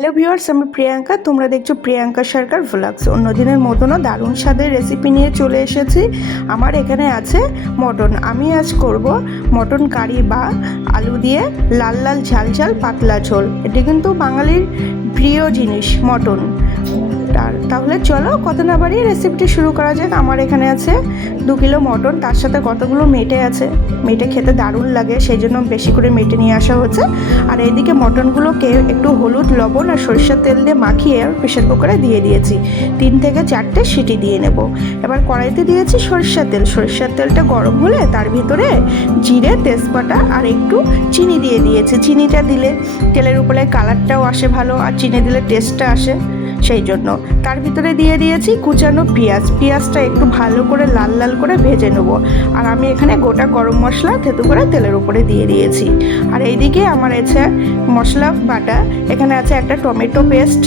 Hello viewers, আমি প্রিয়াঙ্কা। তোমরা দেখছো প্রিয়াঙ্কা সরকার ভ্লগস। অন্য দিনের মতনও দারুণ স্বাদের রেসিপি নিয়ে চলে এসেছি। আমার এখানে আছে মটন। আমি আজ করব মটন কারি বা আলু দিয়ে লাল লাল ঝাল ঝাল পাতলা ঝোল। এটি কিন্তু বাঙালির প্রিয় জিনিস মটন। তাহলে চলো কথা না বাড়িয়ে রেসিপিটি শুরু করা যাক। আমার এখানে আছে 2 কিলো মটন, তার সাথে কতগুলো মেটে আছে। মেটে খেতে দারুণ লাগে, সেই জন্য বেশি করে মেটে নিয়ে আসা হচ্ছে। আর এইদিকে মটনগুলোকে একটু হলুদ, লবণ আর সরিষার তেল দিয়ে মাখিয়ে প্রেশার কুকারে দিয়ে দিয়েছি। 3 থেকে 4টে সিটি দিয়ে নেব। এবার কড়াইতে দিয়েছি সরিষার তেল। সরিষার তেলটা গরম হলে তার ভিতরে জিরে, তেজপাতা আর একটু চিনি দিয়ে দিয়েছি। চিনিটা দিলে তেলের উপরে কালারটাও আসে ভালো, আর চিনি দিলে টেস্টটা আসে, সেই জন্য। তার ভিতরে দিয়ে দিয়েছি কুচানো পেঁয়াজ। পেঁয়াজটা একটু ভালো করে লাল লাল করে ভেজে নেব। আর আমি এখানে গোটা গরম মশলা থেতু করে তেলের উপরে দিয়ে দিয়েছি। আর এইদিকে আমার আছে মশলা বাটা। এখানে আছে একটা টমেটো পেস্ট,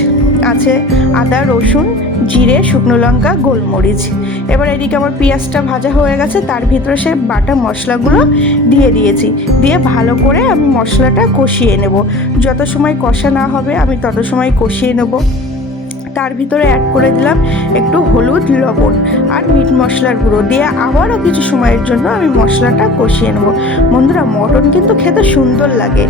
আছে আদা, রসুন, জিরে, শুকনো লঙ্কা, গোলমরিচ। এবার এদিকে আমার পেঁয়াজটা ভাজা হয়ে গেছে, তার ভিতরে সে বাটা মশলাগুলো দিয়ে দিয়েছি। দিয়ে ভালো করে আমি মশলাটা কষিয়ে নেব। যত সময় কষা না হবে আমি তত সময় কষিয়ে নেব। তার ভিতরে অ্যাড করে দিলাম একটু হলুদ, লবণ আর মিট মশলার গুঁড়ো দিয়ে আবারও কিছু সময়ের জন্য আমি মশলাটা কষিয়ে নেব। বন্ধুরা, মটন কিন্তু খেতে সুন্দর লাগে।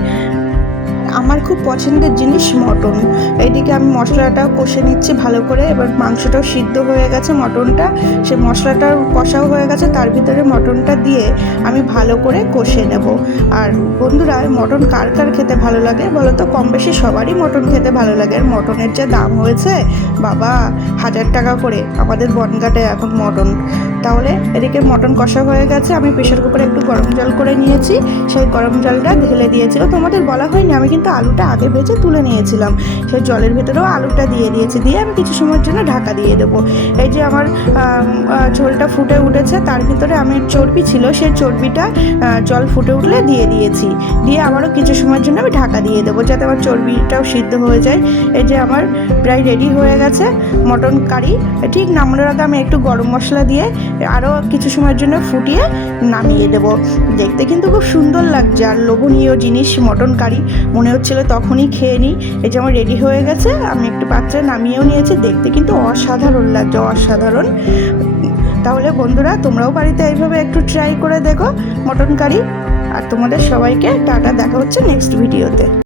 আমার খুব পছন্দের জিনিস মটন। এইদিকে আমি মশলাটাও কষে নিচ্ছি ভালো করে। এবার মাংসটাও সিদ্ধ হয়ে গেছে, মটনটা সে মশলাটাও কষাও হয়ে গেছে। তার ভিতরে মটনটা দিয়ে আমি ভালো করে কষে নেব। আর বন্ধুরা, মটন কার কার খেতে ভালো লাগে বলো তো? কম বেশি সবারই মটন খেতে ভালো লাগে। আর মটনের যে দাম হয়েছে বাবা, 1000 টাকা করে আমাদের বনগাঁটে এখন মটন। তাহলে এদিকে মটন কষা হয়ে গেছে। আমি প্রেশার কুকারে একটু গরম জল করে নিয়েছি, সেই গরম জলটা ঢেলে দিয়েছিল। তোমাদের বলা হয়নি, আমি কিন্তু আলুটা আগে ভেজে তুলে নিয়েছিলাম। সেই জলের ভেতরেও আলুটা দিয়ে দিয়েছি। দিয়ে আমি কিছু সময়ের জন্য ঢাকা দিয়ে দেবো। এই যে আমার ঝোলটা ফুটে উঠেছে, তার ভিতরে আমি চর্বি ছিল, সেই চর্বিটা জল ফুটে উঠলে দিয়ে দিয়েছি। দিয়ে আবারও কিছু সময়ের জন্য আমি ঢাকা দিয়ে দেবো, যাতে আমার চর্বিটাও সিদ্ধ হয়ে যায়। এই যে আমার প্রায় রেডি হয়ে গেছে মটন কারি। ঠিক নামানোর আগে আমি একটু গরম মশলা দিয়ে আরও কিছু সময়ের জন্য ফুটিয়ে নামিয়ে দেবো। দেখতে কিন্তু খুব সুন্দর লাগছে আর লোভনীয় জিনিস মটন কারি। মনে হচ্ছিল তখনই খেয়ে নিই। এই যে আমার রেডি হয়ে গেছে, আমি একটু পাত্রে নামিয়েও নিয়েছি। দেখতে কিন্তু অসাধারণ লাগছে, অসাধারণ। তাহলে বন্ধুরা, তোমরাও বাড়িতে এইভাবে একটু ট্রাই করে দেখো মটন কারি। আর তোমাদের সবাইকে টাটা, দেখা হচ্ছে নেক্সট ভিডিওতে।